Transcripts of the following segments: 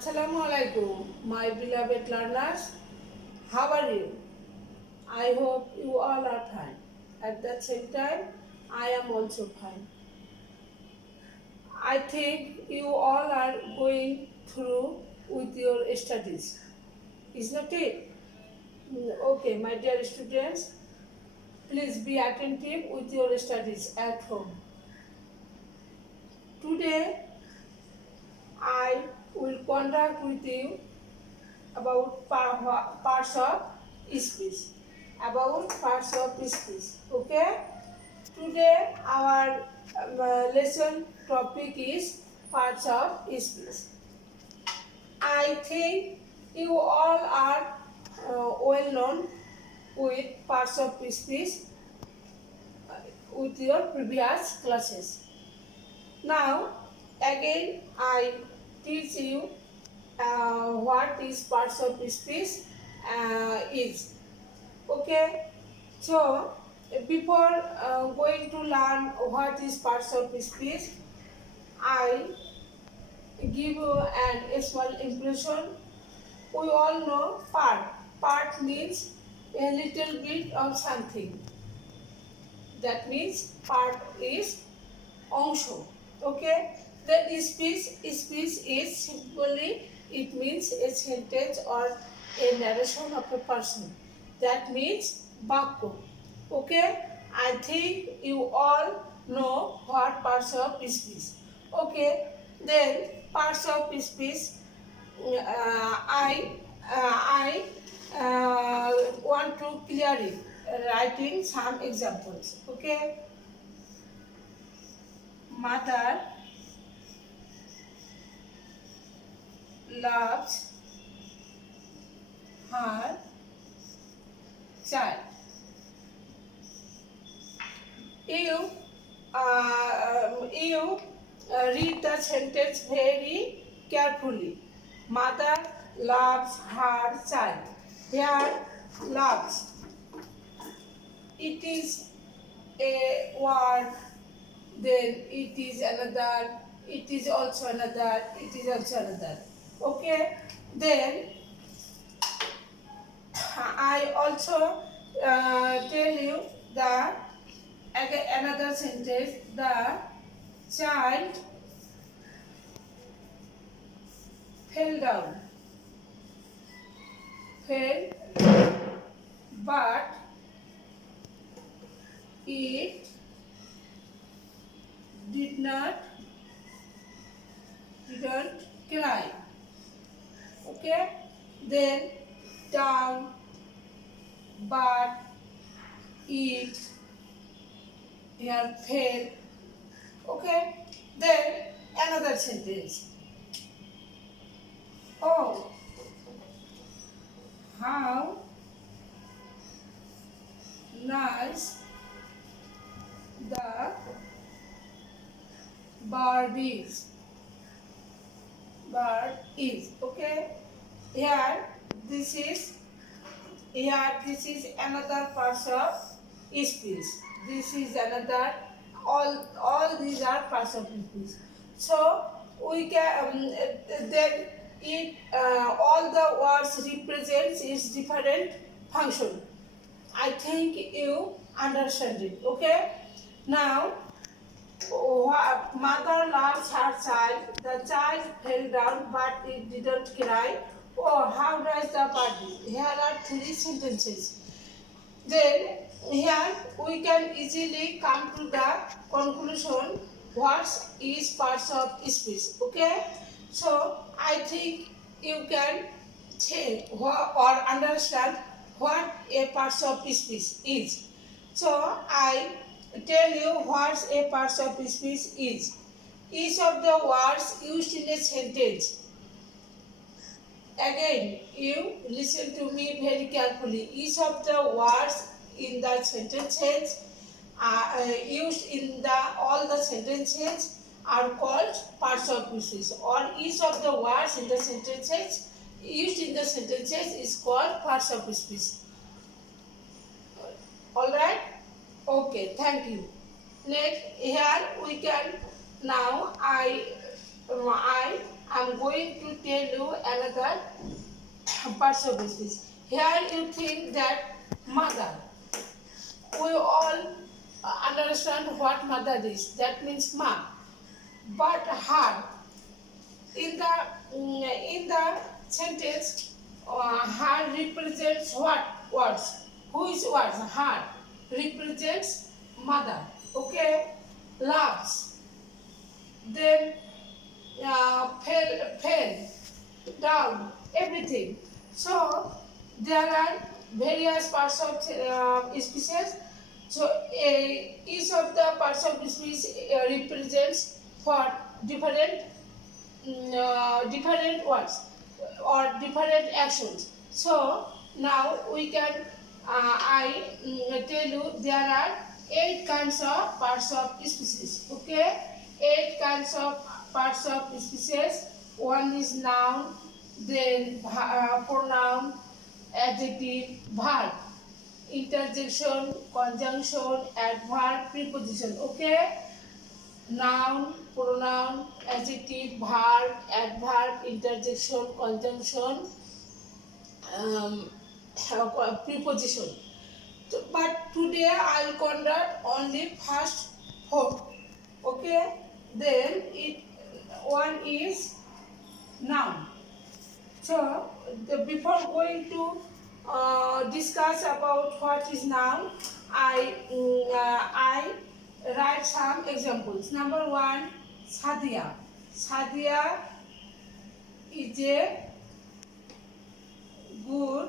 Assalamu alaikum, my beloved learners. How are you? I hope you all are fine. At the same time, I am also fine. I think you all are going through with your studies. Is not it? Okay, my dear students, please be attentive with your studies at home. Today, I will conduct with you about parts of speech. About parts of speech. Okay? Today our lesson topic is parts of speech. I think you all are well known with parts of speech with your previous classes. Now again I teach you what is parts of speech is. Okay, so before going to learn what is parts of speech, I give you a small impression. We all know part. Part means a little bit of something. That means part is অংশ. Okay, the speech is simply, it means a sentence or a narration of a person. That means বাক্য. Okay, I think you all know what parts of speech. Okay, then parts of speech. I want to clear it, writing some examples. Okay, mother loves her child. You read the sentence very carefully. Mother loves her child. Here, loves. It is a word, then it is another, it is also another, it is also another. Okay, then I also tell you the another sentence. The child fell down, but it didn't cry. Okay, then down, but it here fell. Okay, then another sentence. Oh, how nice the bird is. Bird is. Okay, here this is another part of speech. This is another. All these are parts of speech. So we can then it all the words represents its different function. I think you understand it. Okay. Now, mother loves her child. The child fell down, but it didn't cry. Oh, how nice the party. Here are three sentences. Then here we can easily come to the conclusion what is parts of speech. Okay, so I think you can think or understand what a parts of speech is. So I tell you what a parts of speech is. Each of the words used in a sentence. Again, you listen to me very carefully. Each of the words in the sentences used in all the sentences are called parts of speech, or each of the words in the sentences used in the sentences is called parts of speech. All right? Okay, thank you. Next, here we can now I I'm going to tell you another parts of speech. Here you think that mother. We all understand what mother is. That means mom. But her in the sentence, her represents what words? Who is words? Her represents mother. Okay, loves. Then fell down, everything. So there are various parts of species. So each of the parts of species represents what different different words or different actions. So now we can tell you there are 8 kinds of parts of species. Okay, 8 kinds of parts of species. One is noun, then pronoun, adjective, verb, interjection, conjunction, adverb, preposition. Okay, noun, pronoun, adjective, verb, adverb, interjection, conjunction, um, preposition. But today I will conduct only first 4. Okay. Then one is noun. So before going to discuss about what is noun, I write some examples. Number 1, Sadia. Sadia is a good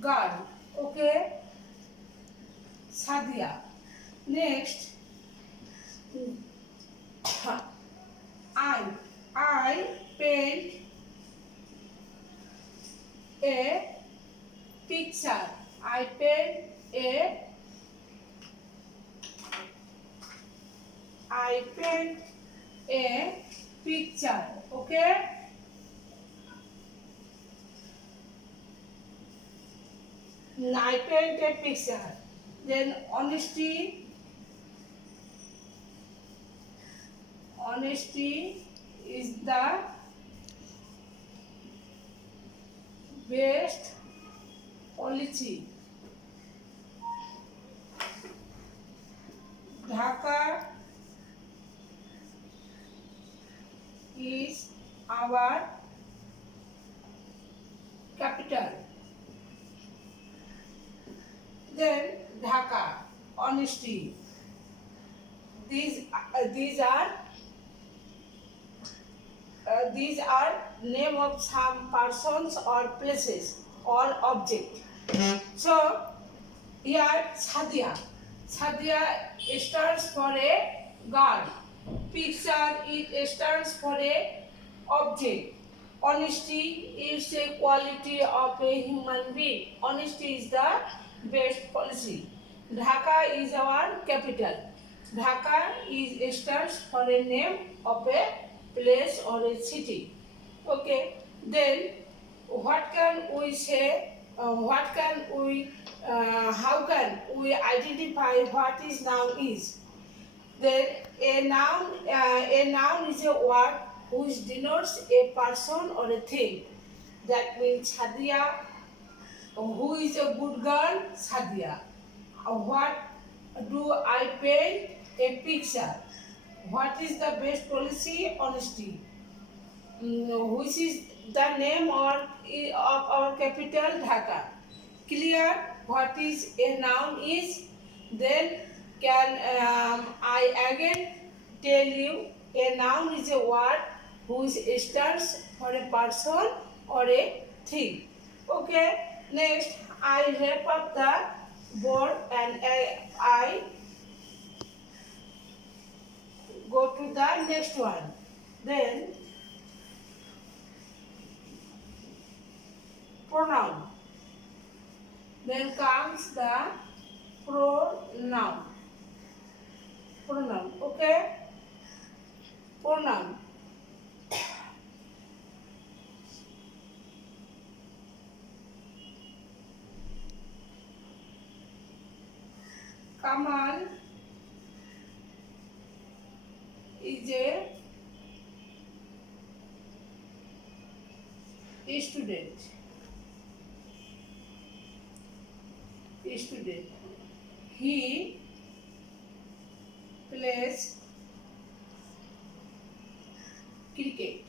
girl. Okay, Sadia. Next, I paint a picture. I paint a picture. Okay. I paint a picture. Then honesty is the best policy. Dhaka is our capital. Then Dhaka, honesty. These are name of some persons or places or object. So here Sadia. Sadia stands for a girl. Picture it stands for a object. Honesty is a quality of a human being. Honesty is the best policy. Dhaka is our capital. Dhaka stands for a name of a place or a city. Okay. Then what can we say? How can we identify what is noun is? Then a noun is a word which denotes a person or a thing. That means Sadia, who is a good girl? Sadia. What do I paint? A picture. What is the best policy? Honesty. Which is the name of our capital? Dhaka. Clear what is a noun is? Then can I again tell you, a noun is a word which stands for a person or a thing. Okay. Next, I wrap up the board and I go to the next one. Then pronoun. Then comes the pronoun. Pronoun. Okay. Pronoun. Kamal is a student, student. He plays cricket.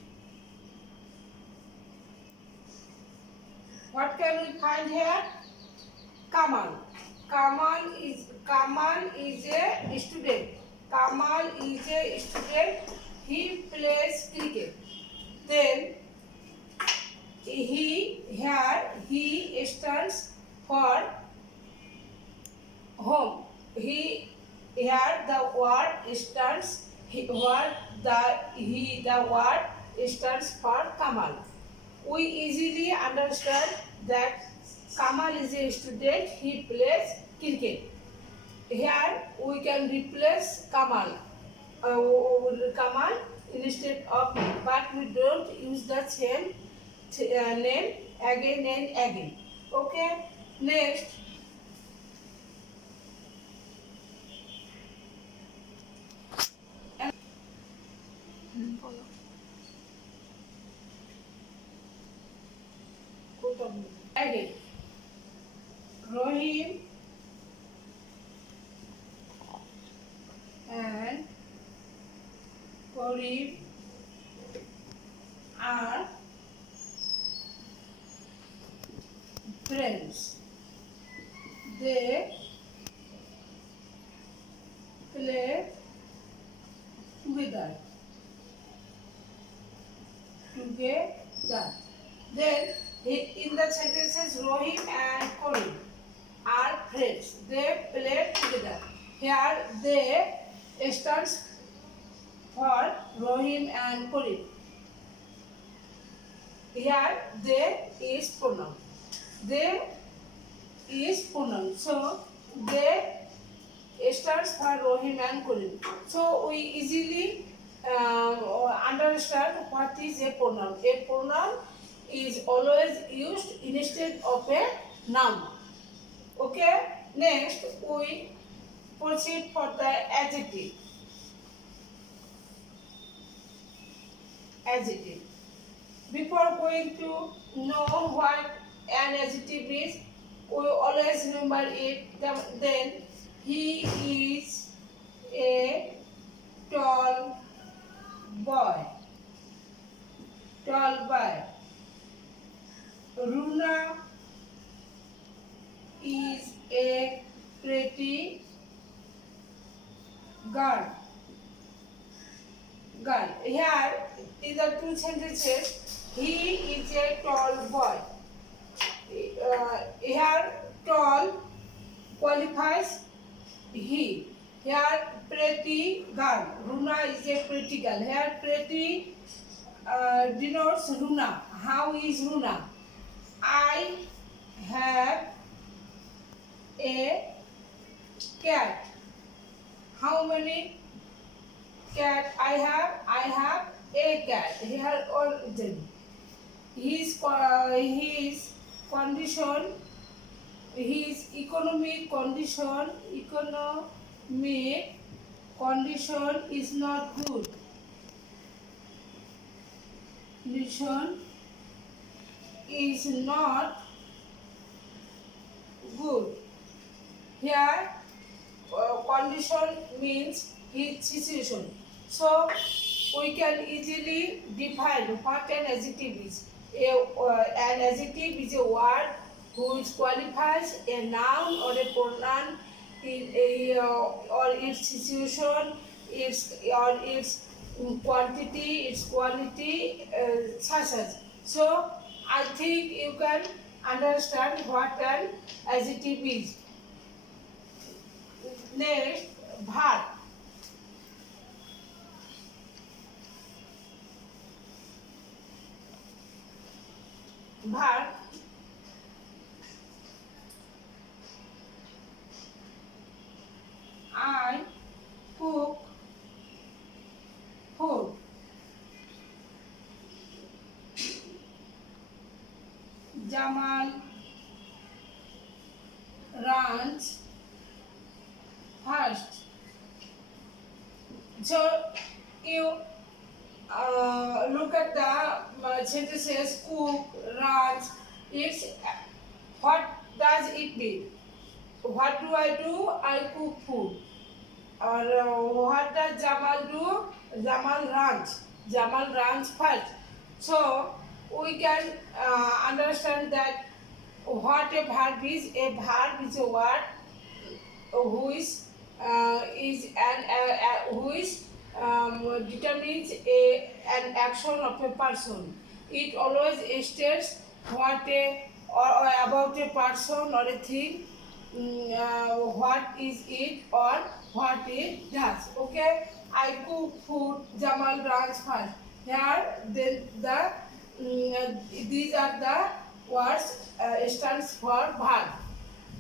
What can we find here? Kamal. Kamal is a student. Kamal is a student. He plays cricket. Then he stands for home. Here the word stands. The word stands for Kamal. We easily understand that Kamal is a student. He plays cricket. Here we can replace Kamal. Kamal instead of me, but we don't use the same name again and again. Okay. Next. Again. Rohim and Karim are friends. They play together. Then in the sentences Rohim and Karim are friends. They play together. Here they stands for Rohim and Karim. Here they is pronoun. They is pronoun. So they stands for Rohim and Karim. So we easily understand what is a pronoun. A pronoun is always used instead of a noun. Okay. Next we proceed for the adjective. Adjective. Before going to know what an adjective is, we always remember it. Then he is a tall boy. Tall boy. Runa is a pretty girl. Here in the two sentences, he is a tall boy. Here tall qualifies he. Here pretty girl. Runa is a pretty girl. Here pretty denotes Runa. How is Runa? I have a cat. How many cat I have? I have a cat. Here origin. His condition, his economic condition is not good. Condition is not good. Here condition means his situation. So we can easily define what an adjective is. An adjective is a word which qualifies a noun or a pronoun or its situation, its quantity, its quality, such as. So I think you can understand what an adjective is. Next, verb. Verb. I cook food. Jamal runs first. So you look at the sentences cook, ranch. It's what does it mean? What do? I cook food. Or what does Jamal do? Jamal runs. Jamal runs fast. So we can understand that what a verb is. A verb is a word who is determines an action of a person. It always states what a or about a person or a thing, what is it or what it does. Okay, I cook food. Jamal runs fast. Here, then these are the words stands for verb.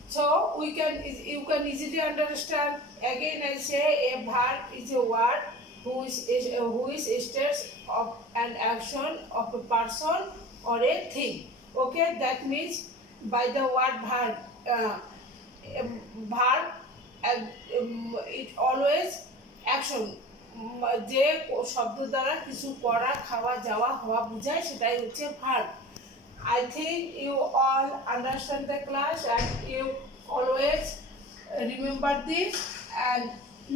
So you can easily understand. Again, I say a verb is a word who is states of an action of a person or a thing. Okay, that means by the word verb, verb it always action, যে শব্দ দ্বারা কিছু করা, খাওয়া, যাওয়া, হওয়া বোঝায়, সেটাই হচ্ছে verb. I think you all understand the class and you always remember this. And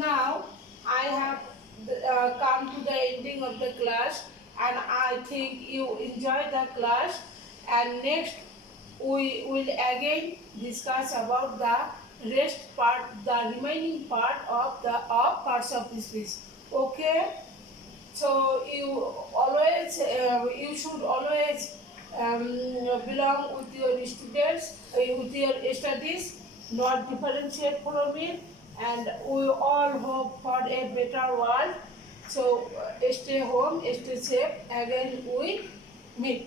now I have come to the ending of the class, and I think you enjoy the class. And next we will again discuss about the rest part, the remaining part of the parts of the speech. Okay, so you should always belong with your students, with your studies, not differentiate from it, and we all hope for a better world. So stay home, stay safe. Again we meet.